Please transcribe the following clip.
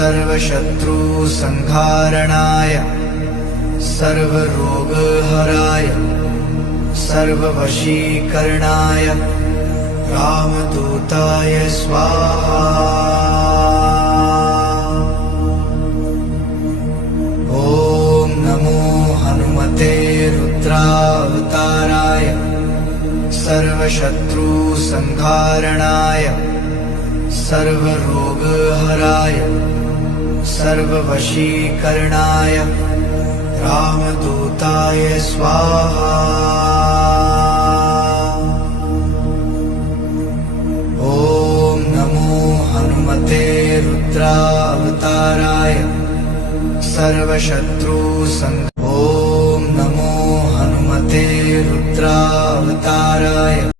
सर्वशत्रुसंहारणाय सर्वरोगहराय सर्ववशीकरणाय रामदूताय स्वाहा। ॐ नमो हनुमते रुद्रावताराय सर्वशत्रुसंहारणाय सर्वरोगहराय सर्ववशीकरणाय रामदूताय स्वाहा। ॐ नमो हनुमते रुद्रावताराय सर्वशत्रुसंहारणाय